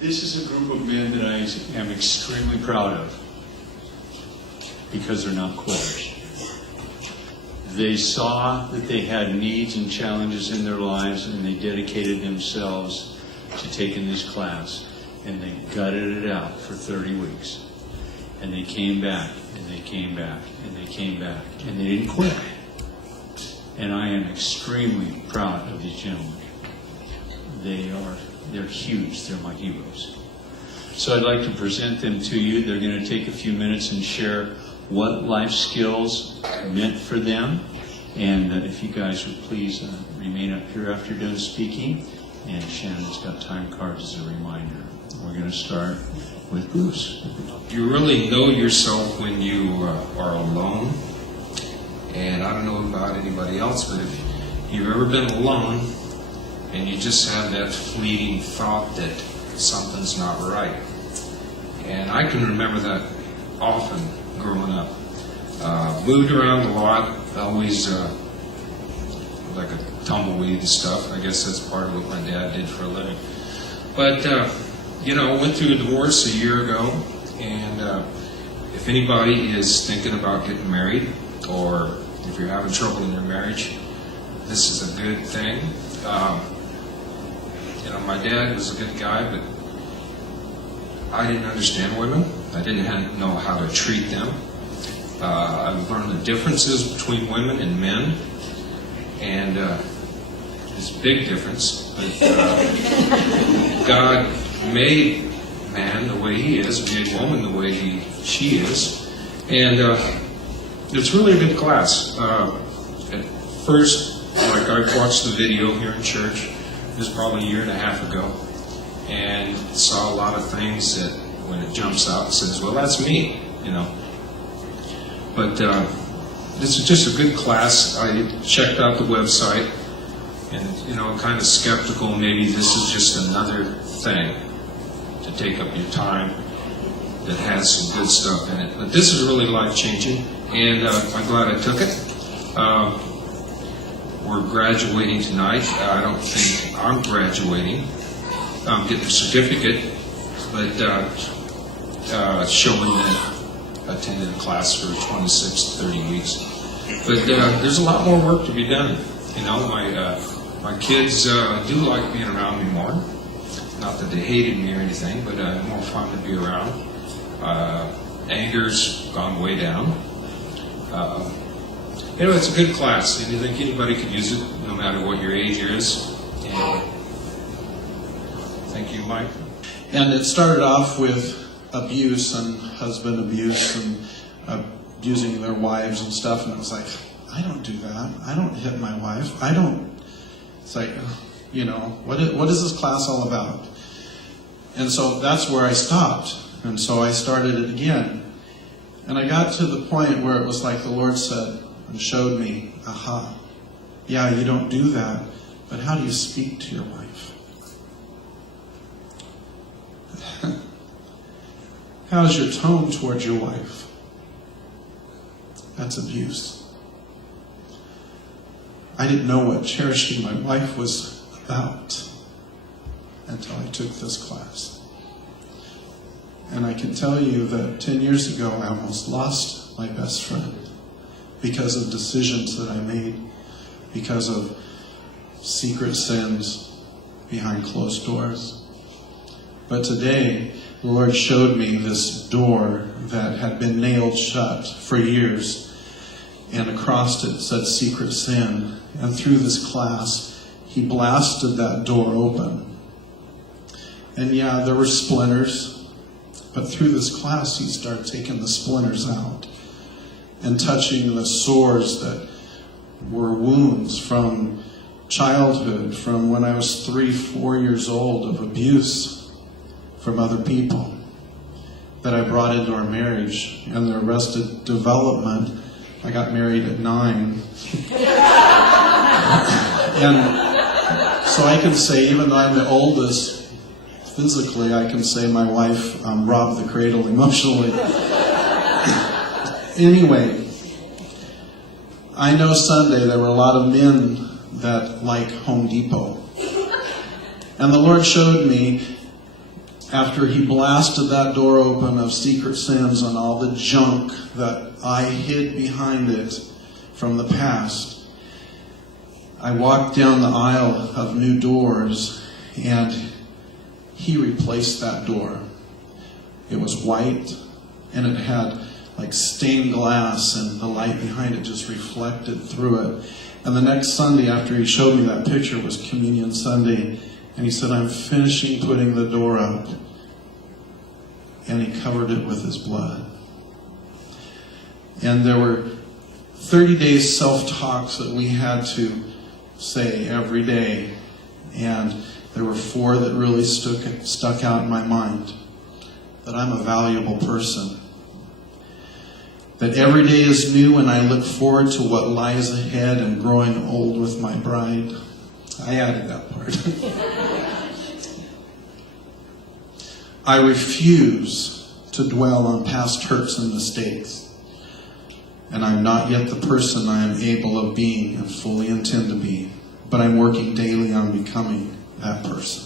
This is a group of men that I am extremely proud of because they're not quitters. They saw that they had needs and challenges in their lives, and they dedicated themselves to taking this class, and they gutted it out for 30 weeks. And they came back, and they came back, and they came back, and they didn't quit. And I am extremely proud of these gentlemen. They're huge. They're my heroes. So I'd like to present them to you. They're going to take a few minutes and share what life skills meant for them. And if you guys would please remain up here after done speaking. And Shannon's got time cards as a reminder. We're going to start with Bruce. You really know yourself when you are alone. And I don't know about anybody else, but if you've ever been alone and you just have that fleeting thought that something's not right. And I can remember that often growing up. Moved around a lot, always like a tumbleweed and stuff. I guess that's part of what my dad did for a living. But, went through a divorce a year ago, and if anybody is thinking about getting married, or if you're having trouble in your marriage, this is a good thing. My dad was a good guy, but I didn't understand women. I didn't know how to treat them. I've learned the differences between women and men, and there's a big difference. But God made man the way he is, made woman the way she is, and it's really a good class. At first, like I watched the video here in church, it was probably a year and a half ago, and saw a lot of things that when it jumps out and says, well, that's me, But this is just a good class. I checked out the website, and kind of skeptical. Maybe this is just another thing to take up your time that has some good stuff in it. But this is really life-changing, and I'm glad I took it. We're graduating tonight. I don't think I'm graduating. I'm getting a certificate, but showing that I attended a class for 26 to 30 weeks. But there's a lot more work to be done. My kids do like being around me more. Not that they hated me or anything, but more fun to be around. Anger's gone way down. It's a good class, and I think anybody could use it, no matter what your age is. And thank you, Mike. And it started off with abuse and husband abuse and abusing their wives and stuff, and it was like, I don't do that. I don't hit my wife. I don't. It's like, what is this class all about? And so that's where I stopped. And so I started it again. And I got to the point where it was like the Lord said and showed me, aha, yeah, you don't do that, but how do you speak to your wife? How's your tone towards your wife? That's abuse. I didn't know what cherishing my wife was about until I took this class. And I can tell you that 10 years ago, I almost lost my best friend because of decisions that I made, because of secret sins behind closed doors. But today, the Lord showed me this door that had been nailed shut for years, and across it said secret sin. And through this class, He blasted that door open. And yeah, there were splinters, but through this class, He started taking the splinters out and touching the sores that were wounds from childhood, from when I was 3-4 years old, of abuse from other people that I brought into our marriage. And the Arrested Development, I got married at 9. And so I can say, even though I'm the oldest, physically, I can say my wife robbed the cradle emotionally. Anyway, I know Sunday there were a lot of men that like Home Depot. And the Lord showed me after he blasted that door open of secret sins and all the junk that I hid behind it from the past, I walked down the aisle of new doors, and he replaced that door. It was white, and it had like stained glass, and the light behind it just reflected through it. And the next Sunday after he showed me that picture was Communion Sunday, and he said, "I'm finishing putting the door up." And he covered it with his blood. And there were 30 days self-talks that we had to say every day. And there were 4 that really stuck out in my mind. That I'm a valuable person. That every day is new, and I look forward to what lies ahead and growing old with my bride. I added that part. I refuse to dwell on past hurts and mistakes. And I'm not yet the person I am able of being and fully intend to be. But I'm working daily on becoming that person.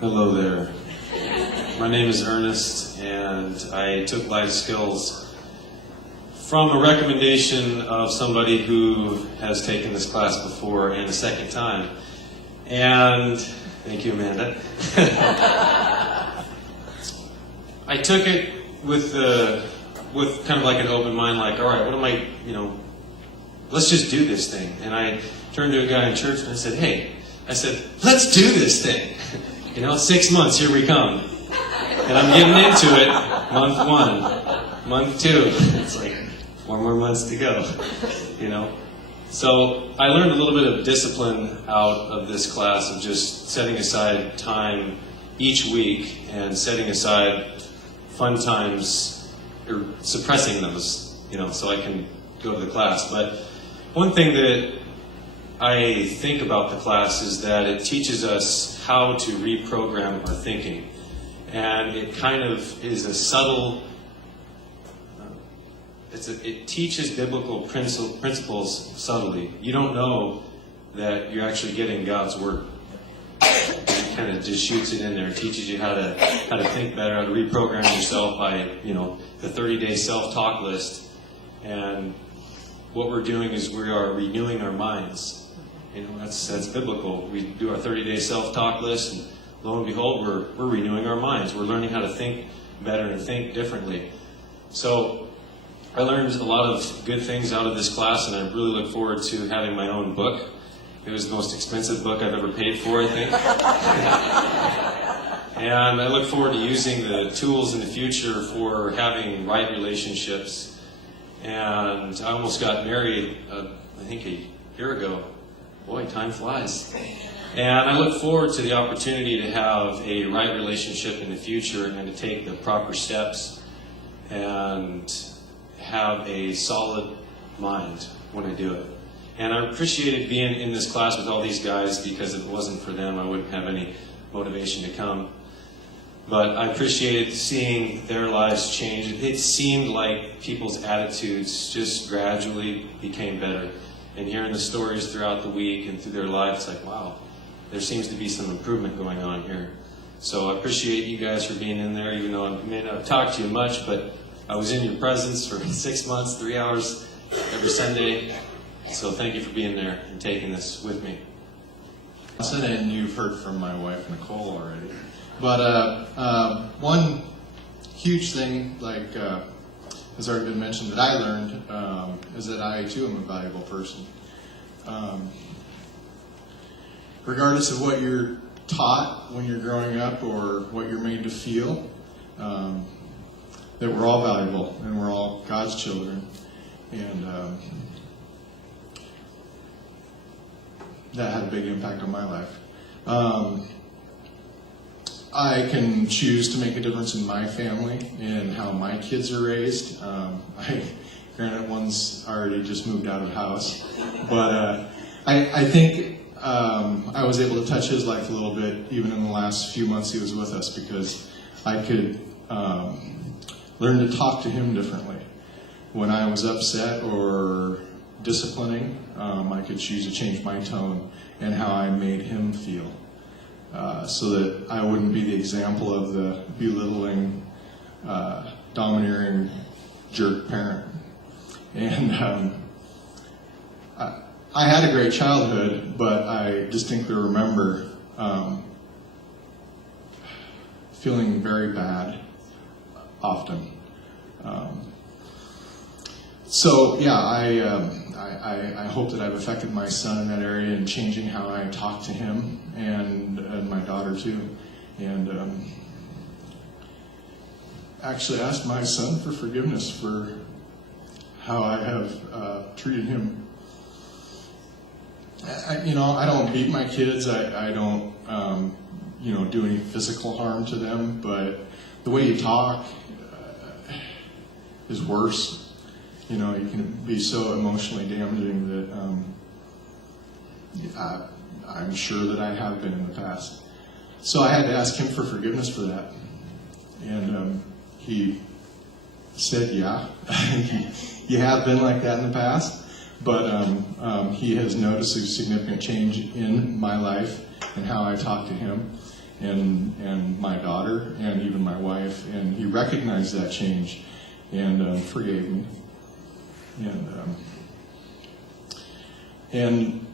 Hello there. My name is Ernest, and I took life skills from a recommendation of somebody who has taken this class before and a second time. And thank you, Amanda. I took it with kind of like an open mind, like, all right, what am I, let's just do this thing. And I turned to a guy in church and I said, let's do this thing. 6 months, here we come. And I'm getting into it, month 1, month 2. It's like 4 more months to go, So I learned a little bit of discipline out of this class of just setting aside time each week and setting aside fun times, or suppressing those, so I can go to the class. But one thing that I think about the class is that it teaches us how to reprogram our thinking. And it kind of is a subtle, it teaches biblical principles subtly. You don't know that you're actually getting God's Word. It kind of just shoots it in there. It teaches you how to think better, how to reprogram yourself by, the 30-day self-talk list. And what we're doing is we are renewing our minds. That's biblical. We do our 30-day self-talk list, and lo and behold, we're renewing our minds. We're learning how to think better and think differently. So I learned a lot of good things out of this class, and I really look forward to having my own book. It was the most expensive book I've ever paid for, I think. And I look forward to using the tools in the future for having right relationships. And I almost got married, I think a year ago. Boy, time flies. And I look forward to the opportunity to have a right relationship in the future and to take the proper steps and have a solid mind when I do it. And I appreciated being in this class with all these guys, because if it wasn't for them, I wouldn't have any motivation to come. But I appreciated seeing their lives change. It seemed like people's attitudes just gradually became better. And hearing the stories throughout the week and through their lives, like, wow, there seems to be some improvement going on here. So I appreciate you guys for being in there, even though I may not have talked to you much, but I was in your presence for 6 months, 3 hours every Sunday. So thank you for being there and taking this with me. And you've heard from my wife, Nicole, already. But one huge thing, like has already been mentioned, that I learned is that I, too, am a valuable person. Regardless of what you're taught when you're growing up or what you're made to feel, that we're all valuable and we're all God's children. And that had a big impact on my life. I can choose to make a difference in my family and how my kids are raised. Granted, one's already just moved out of the house, but I think I was able to touch his life a little bit even in the last few months he was with us, because I could learn to talk to him differently. When I was upset or disciplining, I could choose to change my tone and how I made him feel. so that I wouldn't be the example of the belittling, domineering jerk parent. And I had a great childhood, but I distinctly remember feeling very bad often. So yeah, I hope that I've affected my son in that area and changing how I talk to him and my daughter too. And actually asked my son for forgiveness for how I have treated him. I don't beat my kids. I don't, do any physical harm to them. But the way you talk is worse. You can be so emotionally damaging that I'm sure that I have been in the past. So I had to ask him for forgiveness for that. And he said, yeah, you have been like that in the past. But he has noticed a significant change in my life and how I talk to him and my daughter and even my wife. And he recognized that change and forgave me. And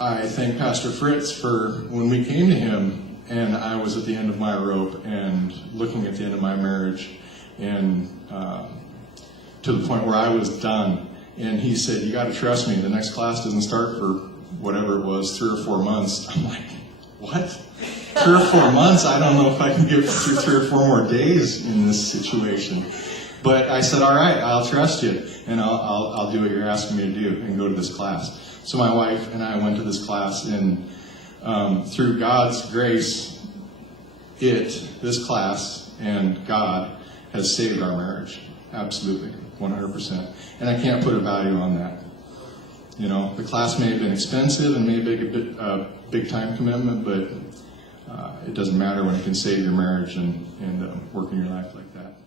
I thank Pastor Fritz for when we came to him and I was at the end of my rope and looking at the end of my marriage and to the point where I was done. And he said, you got to trust me, the next class doesn't start for whatever it was, 3 or 4 months. I'm like, what? 3 or 4 months? I don't know if I can get through 3 or 4 more days in this situation. But I said, all right, I'll trust you, and I'll do what you're asking me to do and go to this class. So my wife and I went to this class, and through God's grace, this class and God has saved our marriage. Absolutely, 100%. And I can't put a value on that. The class may have been expensive and may be a big time commitment, but it doesn't matter when it can save your marriage and work in your life like that.